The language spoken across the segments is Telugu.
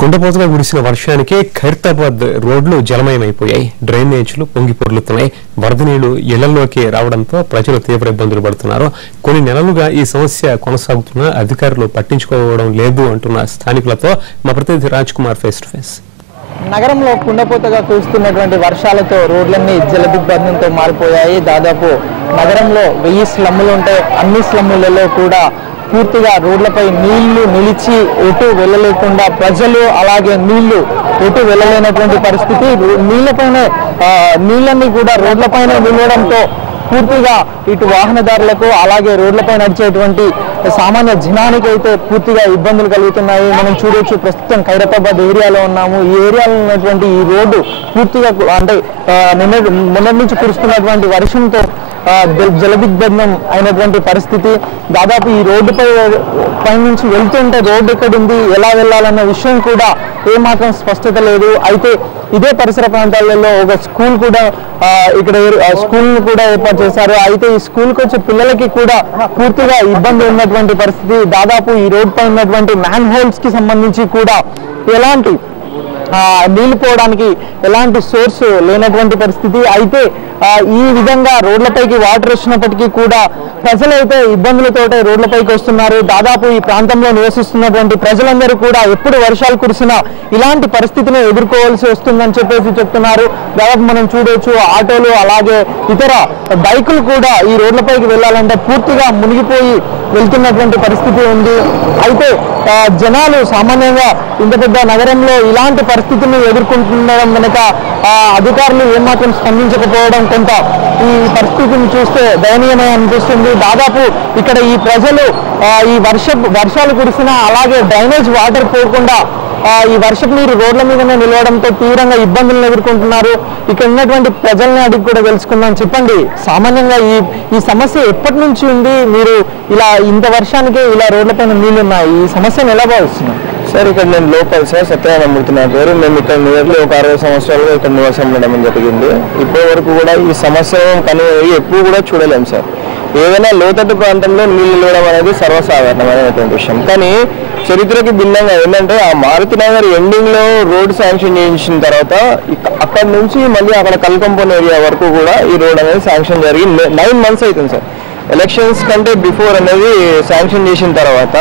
కుండపోతగా కురిసిన వర్షానికి ఖైరతాబాద్ రోడ్లు జలమయమైపోయాయి. డ్రైనేజీలు పొంగి పొర్లుతున్నాయి. వరద నీళ్లు ఇళ్లలోకి రావడంతో ప్రజలు తీవ్ర ఇబ్బందులు పడుతున్నారు. కొన్ని నెలలుగా ఈ సమస్య కొనసాగుతున్నా అధికారులు పట్టించుకోవడం లేదు అంటున్న స్థానికులతో మా ప్రతినిధి Raj Kumar face to face. నగరంలో కుండపోతగా కురుస్తున్నటువంటి వర్షాలతో రోడ్లన్నీ జలదిగ్బంధంతో మారిపోయాయి. దాదాపు నగరంలో 1000 స్లమ్ములు ఉంటే అన్ని స్లమ్ములలో కూడా పూర్తిగా రోడ్లపై నీళ్లు నిలిచి ఎటు వెళ్ళలేకుండా ప్రజలు అలాగే నీళ్లు ఎటు వెళ్ళలేనటువంటి పరిస్థితి. నీళ్ళన్నీ కూడా రోడ్లపైన నిలవడంతో పూర్తిగా ఇటు వాహనదారులకు అలాగే రోడ్లపై నడిచేటువంటి సామాన్య జనానికి అయితే పూర్తిగా ఇబ్బందులు కలుగుతున్నాయి. మనం చూడొచ్చు, ప్రస్తుతం ఖైరతాబాద్ ఏరియాలో ఉన్నాము. ఈ ఏరియాలో ఉన్నటువంటి ఈ రోడ్డు పూర్తిగా అంటే మొన్నటి నుంచి కురుస్తున్నటువంటి వర్షంతో జలదిగ్బంధం అయినటువంటి పరిస్థితి. దాదాపు ఈ రోడ్డుపై నుంచి వెళ్తుంటే రోడ్డు ఎక్కడుంది, ఎలా వెళ్ళాలన్న విషయం కూడా ఏమాత్రం స్పష్టత లేదు. అయితే ఇదే పరిసర ప్రాంతాలలో ఒక స్కూల్ కూడా ఇక్కడ స్కూల్ను కూడా ఏర్పాటు చేశారు. అయితే ఈ స్కూల్కి వచ్చే పిల్లలకి కూడా పూర్తిగా ఇబ్బంది ఉన్నటువంటి పరిస్థితి. దాదాపు ఈ రోడ్ పై ఉన్నటువంటి మ్యాన్ హోల్స్ కి సంబంధించి కూడా ఎలాంటి నీళ్లు పోవడానికి ఎలాంటి సోర్స్ లేనటువంటి పరిస్థితి. అయితే ఈ విధంగా రోడ్లపైకి వాటర్ వచ్చినప్పటికీ కూడా ప్రజలైతే ఇబ్బందులతోటే రోడ్లపైకి వస్తున్నారు. దాదాపు ఈ ప్రాంతంలో నివసిస్తున్నటువంటి ప్రజలందరూ కూడా ఎప్పుడు వర్షాలు కురిసినా ఇలాంటి పరిస్థితిని ఎదుర్కోవాల్సి వస్తుందని చెప్పేసి చెప్తున్నారు. దాదాపు మనం చూడవచ్చు, ఆటోలు అలాగే ఇతర బైకులు కూడా ఈ రోడ్లపైకి వెళ్ళాలంటే పూర్తిగా మునిగిపోయి వెళ్తున్నటువంటి పరిస్థితి ఉంది. అయితే జనాలు సామాన్యంగా ఇంత పెద్ద నగరంలో ఇలాంటి పరిస్థితిని ఎదుర్కొంటుండడం వెనుక అధికారులు ఏమాత్రం స్పందించకపోవడం కొంత ఈ పరిస్థితిని చూస్తే దయనీయమే అనిపిస్తుంది. దాదాపు ఇక్కడ ఈ ప్రజలు ఈ వర్షాలు కురిసినా అలాగే డ్రైనేజ్ వాటర్ పోకుండా ఈ వర్షపు నీరు రోడ్ల మీదనే నిలవడంతో తీవ్రంగా ఇబ్బందులను ఎదుర్కొంటున్నారు. ఇక్కడ ఉన్నటువంటి ప్రజల్ని అడిగి కూడా తెలుసుకుందాం. చెప్పండి, సామాన్యంగా ఈ సమస్య ఎప్పటి నుంచి ఉంది? మీరు ఇలా ఇంత వర్షానికి ఇలా రోడ్లపైన నీళ్లు ఉన్నాయి, ఈ సమస్యను ఎలా భావిస్తున్నారు? సార్, ఇక్కడ నేను లోకల్ సార్, సత్యనారాయణమూర్తి నా పేరు. మేము ఇక్కడ నియర్లీ ఒక 60 సంవత్సరాలుగా ఇక్కడ నివాసం ఉండడం జరిగింది. ఇప్పటి వరకు కూడా ఈ సమస్య ఎప్పుడు కూడా చూడలేము సార్. ఏదైనా లోతట్టు ప్రాంతంలో నీళ్లు నిలవడం అనేది సర్వసాధారణమైనటువంటి విషయం. కానీ చరిత్రకి భిన్నంగా ఏంటంటే ఆ మారుతి నగర్ ఎండింగ్ లో రోడ్ శాంక్షన్ చేయించిన తర్వాత అక్కడి నుంచి మళ్ళీ అక్కడ కల్కంపౌండ్ ఏరియా వరకు కూడా ఈ రోడ్ అనేది శాంక్షన్ జరిగి 9 months అవుతుంది సార్. ఎలక్షన్స్ కంటే బిఫోర్ అనేది శాంక్షన్ చేసిన తర్వాత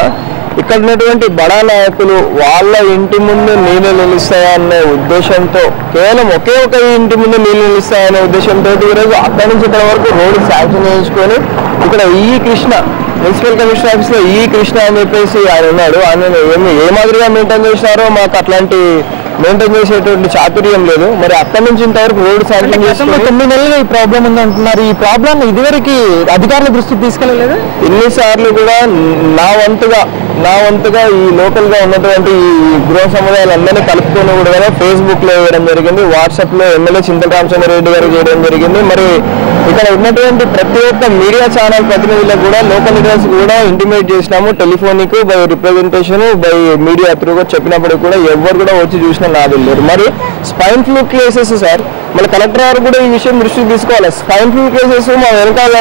ఇక్కడ ఉన్నటువంటి బడా నాయకులు వాళ్ళ ఇంటి ముందు నీళ్లు నిలుస్తాయనే ఉద్దేశంతో కేవలం ఒకే ఒక ఇంటి ముందు నీళ్లు నిలుస్తాయనే ఉద్దేశంతో ఈరోజు అక్కడి నుంచి ఇక్కడ వరకు రోడ్డు శాంక్షన్ చేయించుకొని ఇక్కడ కృష్ణ మున్సిపల్ కమిషనర్ ఆఫీస్ లో కృష్ణ అని చెప్పేసి ఆయన ఉన్నాడు. ఆయన ఏ మాదిరిగా మెయింటైన్ చేసినారో మాకు అట్లాంటి మెయింటైన్ చేసేటువంటి చాతుర్యం లేదు. మరి అక్కడి నుంచి ఇంతవరకు రోడ్డు శాంక్షన్ చేసుకుని 9 నెలలుగా ఈ ప్రాబ్లం ఉంది అంటున్నారు. ఈ ప్రాబ్లం ఇదివరకు అధికారుల దృష్టికి తీసుకెళ్ళలేదు. ఎన్నిసార్లు కూడా నా వంతుగా ఈ లోకల్ గా ఉన్నటువంటి ఈ గృహ సముదాయాలందరినీ కలుపుకొని కూడా ఫేస్బుక్ లో వేయడం జరిగింది, వాట్సాప్ లో ఎమ్మెల్యే చింతల రామచంద్రారెడ్డి గారు చేయడం జరిగింది. మరి ఇక్కడ ఉన్నటువంటి ప్రతి ఒక్క మీడియా ఛానల్ ప్రతినిధులకు కూడా లోకల్ లీడర్స్ కూడా ఇంటిమేట్ చేసినాము. Telephonic by representation by media త్రూగా చెప్పినప్పుడు కూడా ఎవరు కూడా వచ్చి చూసినా నాది లేరు. మరి స్పైన్ ఫ్లూ కేసెస్ సార్, మళ్ళీ కలెక్టర్ గారు కూడా ఈ విషయం దృష్టికి తీసుకోవాలి. స్పైన్ ఫ్లూ కేసెస్ మా వెనకాల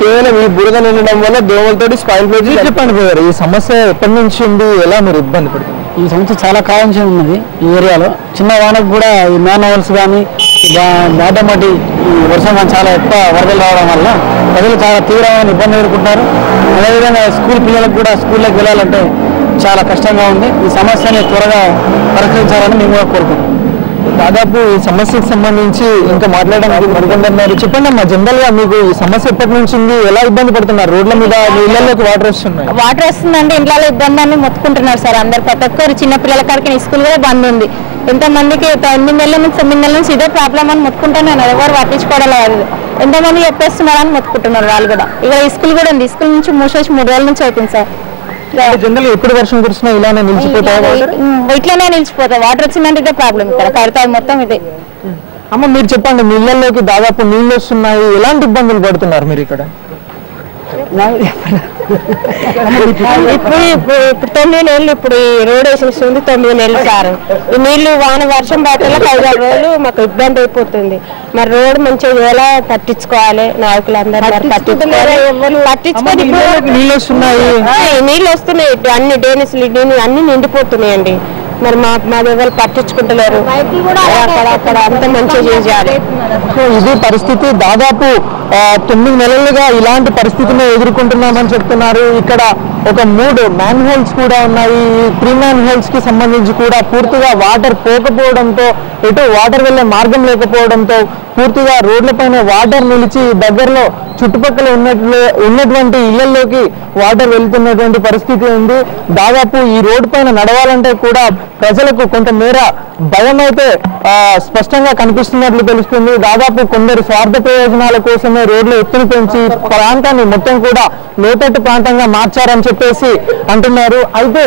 కేవలం ఈ బురద నిండడం వల్ల దోమలతోటి స్పైన్ ఫ్లూ. చెప్పండి బ్రదర్, ఈ సమస్య ఎప్పటి నుంచి ఉంది, ఎలా మీరు ఇబ్బంది పడుతుంది? ఈ సమస్య చాలా కాలం నుంచి ఉన్నది ఈ ఏరియాలో. చిన్న వానకు కూడా ఈ మ్యాన్ హోల్స్ కానీ బాటమటి వర్షం కానీ చాలా ఎక్కువ వరదలు రావడం వల్ల ప్రజలు చాలా తీవ్రమైన ఇబ్బంది ఎదుర్కొంటారు. అదేవిధంగా స్కూల్ పిల్లలకు కూడా స్కూల్లోకి వెళ్ళాలంటే చాలా కష్టంగా ఉంది. ఈ సమస్యని త్వరగా పరిష్కరించాలని మేము కూడా కోరుకుంటున్నాం. దాదాపు ఈ సమస్యకు సంబంధించి ఇంకా మాట్లాడడానికి మరికొంటున్నారు. చెప్పండి అమ్మా, జనరల్ గా మీకు ఈ సమస్య ఎప్పటి నుంచి ఉంది, ఎలా ఇబ్బంది పడుతున్నారు? రోడ్ల మీద ఇళ్లలోకి వాటర్ వస్తున్నాయి. వాటర్ వస్తుందంటే ఇంట్లో ఇబ్బంది అని మొత్తుకుంటున్నారు సార్ అందరు. ప్రతి ఒక్కరు చిన్న పిల్లల కాడికి స్కూల్ కూడా బంద్ ఉంది. ఎంతమందికి 8 నెలల నుంచి 9 నెలల నుంచి ఇదే ప్రాబ్లం అని మొత్తుకుంటున్నారు. ఎవరు పట్టించుకోవడం లేదు. ఎంతమంది చెప్పేస్తున్నారు అని మొత్తుకుంటున్నారు వాళ్ళు కూడా. ఇక ఈ స్కూల్ కూడా ఉంది, స్కూల్ నుంచి మూసేసి 3 రోజుల నుంచి అవుతుంది సార్. జనరల్ ఎప్పుడు వర్షం కురిసినా ఇలానే నిలిచిపోతాయి, ఇట్లానే నిలిచిపోతాయి. వాటర్ వచ్చిందంటే ఇదే ప్రాబ్లం ఇక్కడ ఖైరతాబాద్ మొత్తం ఇదే. అమ్మ, మీరు చెప్పండి, మీ ఇళ్లలోకి దాదాపు నీళ్ళు వస్తున్నాయి, ఎలాంటి ఇబ్బందులు పడుతున్నారు మీరు ఇక్కడ? ఇప్పుడు 9 నెలలు ఇప్పుడు ఈ రోడ్ వేసేస్తుంది 9 నెలలు సార్. ఈ నీళ్లు వర్షం పట్టేలా 5-6 రోజులు మాకు ఇబ్బంది అయిపోతుంది. మరి రోడ్ మంచిగా ఎలా పట్టించుకోవాలి నాయకులందరూ నీళ్ళు వస్తున్నాయి అన్ని డ్రైనేజ్ అన్ని నిండిపోతున్నాయండి. మరి మాది ఎవరు పట్టించుకుంటలేరు. అక్కడ అంత మంచిగా చేయాలి. ఇది పరిస్థితి. దాదాపు 9 నెలలుగా ఇలాంటి పరిస్థితిని ఎదుర్కొంటున్నామని చెప్తున్నారు. ఇక్కడ ఒక 3 మ్యాన్ హోల్స్ కూడా ఉన్నాయి. ఈ 3 మ్యాన్ హోల్స్ కి సంబంధించి కూడా పూర్తిగా వాటర్ పోకపోవడంతో, ఎటు వాటర్ వెళ్లే మార్గం లేకపోవడంతో పూర్తిగా రోడ్లపైన వాటర్ నిలిచి దగ్గరలో చుట్టుపక్కల ఉన్నటువంటి ఇళ్లలోకి వాటర్ వెళ్తున్నటువంటి పరిస్థితి ఉంది. దాదాపు ఈ రోడ్డు పైన నడవాలంటే కూడా ప్రజలకు కొంతమేర భయం అయితే స్పష్టంగా కనిపిస్తున్నట్లు తెలుస్తుంది. దాదాపు కొందరు స్వార్థ ప్రయోజనాల కోసమే రోడ్లు ఎత్తును పెంచి ప్రాంతాన్ని మొత్తం కూడా లోతట్టు ప్రాంతంగా మార్చారని చెప్పేసి అంటున్నారు. అయితే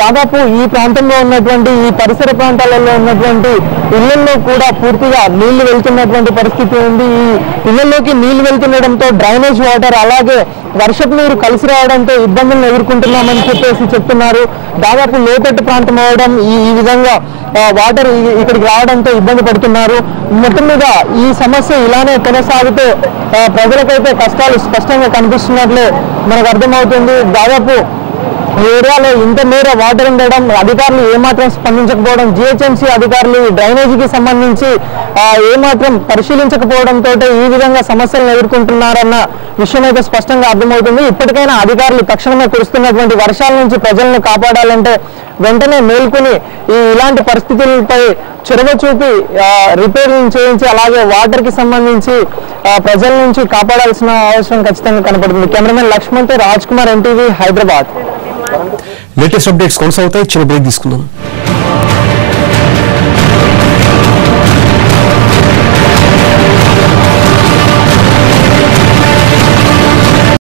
దాదాపు ఈ ప్రాంతంలో ఉన్నటువంటి ఈ పరిసర ప్రాంతాలలో ఉన్నటువంటి ఇళ్లలో కూడా పూర్తిగా నీళ్లు వెళ్తున్నటువంటి పరిస్థితి ఉంది. ఈ ఇళ్లలోకి నీళ్లు వెళ్తుండడంతో డ్రైనేజ్ వాటర్ అలాగే వర్షపు నీరు కలిసి రావడంతో ఇబ్బందులను ఎదుర్కొంటున్నామని చెప్పేసి చెప్తున్నారు. దాదాపు లోతట్టు ప్రాంతం అవడం ఈ విధంగా వాటర్ ఇక్కడికి రావడంతో ఇబ్బంది పడుతున్నారు. మొత్తం మీద ఈ సమస్య ఇలానే కొనసాగితే ప్రజలకైతే కష్టాలు స్పష్టంగా కనిపిస్తున్నట్లే మనకు అర్థమవుతుంది. దాదాపు ఈ ఏరియాలో ఇంత మేర వాటర్ ఉండడం, అధికారులు ఏమాత్రం స్పందించకపోవడం, జిహెచ్ఎంసీ అధికారులు డ్రైనేజీకి సంబంధించి ఏమాత్రం పరిశీలించకపోవడంతో ఈ విధంగా సమస్యలను ఎదుర్కొంటున్నారన్న విషయం అయితే స్పష్టంగా అర్థమవుతుంది. ఇప్పటికైనా అధికారులు తక్షణమే కురుస్తున్నటువంటి వర్షాల నుంచి ప్రజలను కాపాడాలంటే వెంటనే మేల్కొని ఇలాంటి పరిస్థితులపై చొరవ చూపి రిపేరింగ్ చేయించి అలాగే వాటర్ కి సంబంధించి ప్రజల నుంచి కాపాడాల్సిన అవసరం ఖచ్చితంగా కనపడుతుంది. కెమెరామెన్ లక్ష్మణ్తో Raj Kumar, NTV, Hyderabad. Latest updates కొనసాగుతాయి. చిన్న బ్రేక్ తీసుకుందాం.